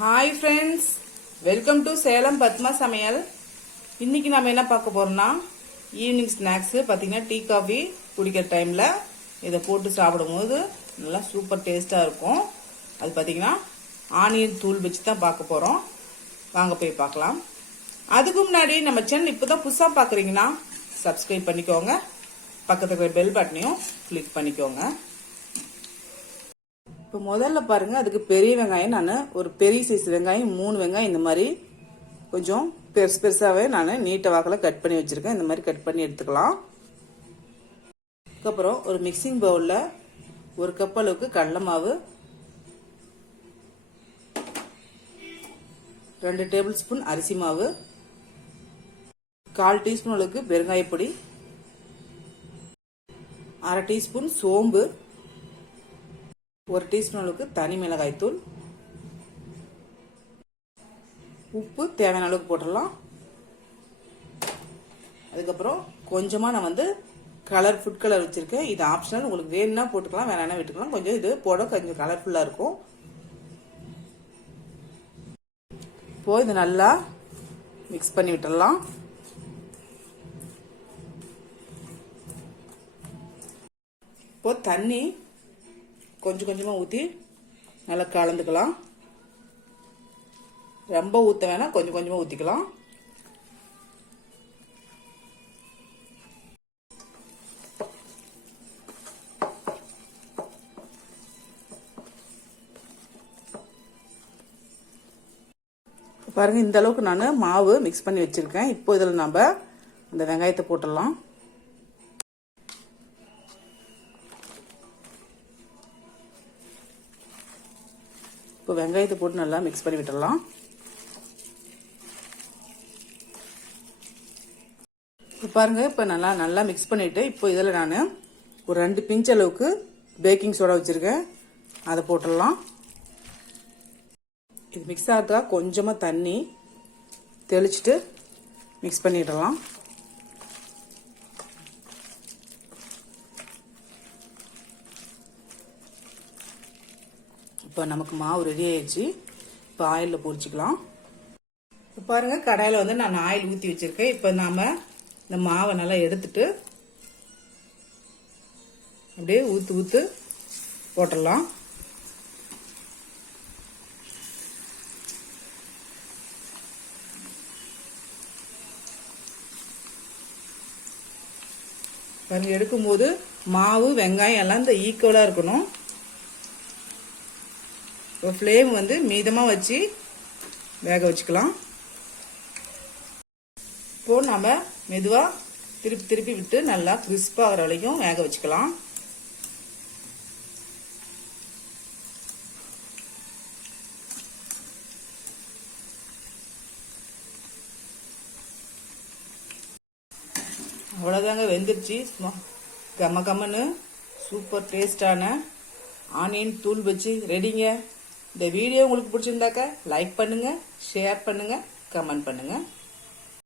Hi friends, welcome to Salem Padma Samayal. இன்னைக்கு நாம என்ன பார்க்க போறோம்னா ஈவினிங் ஸ்நாக்ஸ் பாத்தீங்கன்னா டீ காபி குடிக்கிற டைம்ல இத போட்டு சாப்பிடும்போது நல்லா சூப்பர் டேஸ்டா இருக்கும். அது பாத்தீங்கன்னா ஆனியன் தூள் பஜ்ஜி தான் பார்க்க போறோம். வாங்க போய் பார்க்கலாம். அதுக்கு முன்னாடி நம்ம சேனல் இப்பதான் புதுசா பாக்குறீங்கன்னா சப்ஸ்கிரைப் பண்ணிக்கோங்க. பக்கத்துல இருக்கிற பெல் பட்டனையும் கிளிக் பண்ணிக்கோங்க. இப்போ முதல்ல பாருங்க அதுக்கு பெரிய வெங்காயம் நான் ஒரு பெரிய சைஸ் வெங்காயம் 3 வெங்காயம் இந்த மாதிரி கொஞ்சம் பெருசாவே நான் நீட்ட வாக்கில் கட் பண்ணி வச்சிருக்கேன். இந்த மாதிரி கட் பண்ணி எடுத்துக்கலாம். அதுக்கப்புறம் ஒரு மிக்சிங் பவுல்ல 1 கப் அளவுக்கு கடலை மாவு, 2 டேபிள் ஸ்பூன் அரிசி மாவு, 1/4 டீஸ்பூன் அளவுக்கு பெருங்காயப்பொடி, 1/2 டீஸ்பூன் சோம்பு, 1 டீஸ்பூன் அளவுக்கு தனி மிளகாய் தூள், உப்பு தேவையான அளவுக்கு போட்டுடலாம். அதுக்கப்புறம் கொஞ்சமா நான் ஃபுட் கலர் வச்சிருக்கேன். இது ஆப்ஷனல், உங்களுக்கு வேணும்னா போட்டுக்கலாம், வேணாம்னா விட்டுக்கலாம். கொஞ்சம் இது போட கொஞ்சம் கலர்ஃபுல்லா இருக்கும். இப்போ இது நல்லா மிக்ஸ் பண்ணி விட்டுடலாம். இப்போ தண்ணி கொஞ்சம் கொஞ்சமா ஊத்தி நல்லா கலந்துக்கலாம். ரொம்ப ஊத்த வேணாம், கொஞ்சம் கொஞ்சமா ஊத்திக்கலாம். பாருங்க இந்த அளவுக்கு நான் மாவு மிக்ஸ் பண்ணி வச்சிருக்கேன். இப்போ இதில் நம்ம இந்த வெங்காயத்தை போட்டுடலாம். இப்போ வெங்காயத்தை போட்டு நல்லா மிக்ஸ் பண்ணி விட்டுடலாம். இப்போ பாருங்க இப்போ நல்லா மிக்ஸ் பண்ணிட்டு இப்போ இதில் நான் ஒரு 2 பிஞ்ச் அளவுக்கு பேக்கிங் சோடா வச்சிருக்கேன். அதை போட்டுடலாம். இது மிக்ஸ் ஆகிறதுக்காக கொஞ்சமா தண்ணி தெளிச்சுட்டு மிக்ஸ் பண்ணிடலாம். இப்போ நமக்கு மாவு ரெடி ஆயிடுச்சு. இப்போ ஆயிலில் பொரிச்சுக்கலாம். இப்போ பாருங்க கடாயில் நான் ஆயில் ஊற்றி வச்சிருக்கேன். இப்போ நாம இந்த மாவை நல்லா எடுத்துட்டு அப்படியே ஊத்து போட்டுடலாம். பாருங்க எடுக்கும்போது மாவு வெங்காயம் எல்லாம் இந்த ஈக்குவலா இருக்கணும். ஃப்ளேம் மீதமா வச்சு வேக வச்சுக்கலாம். இப்போ நாம மெதுவா திருப்பி விட்டு நல்லா கிறிஸ்பா ஆகிற வரைக்கும் வேக வச்சுக்கலாம். அவ்வளவுதாங்க, வெந்துருச்சு. கம்மன்னு சூப்பர் டேஸ்டான ஆனியன் தூள் பஜ்ஜி ரெடிங்க. இந்த வீடியோ உங்களுக்கு பிடிச்சிருந்தாக்க லைக் பண்ணுங்க, ஷேர் பண்ணுங்க, கமெண்ட் பண்ணுங்க.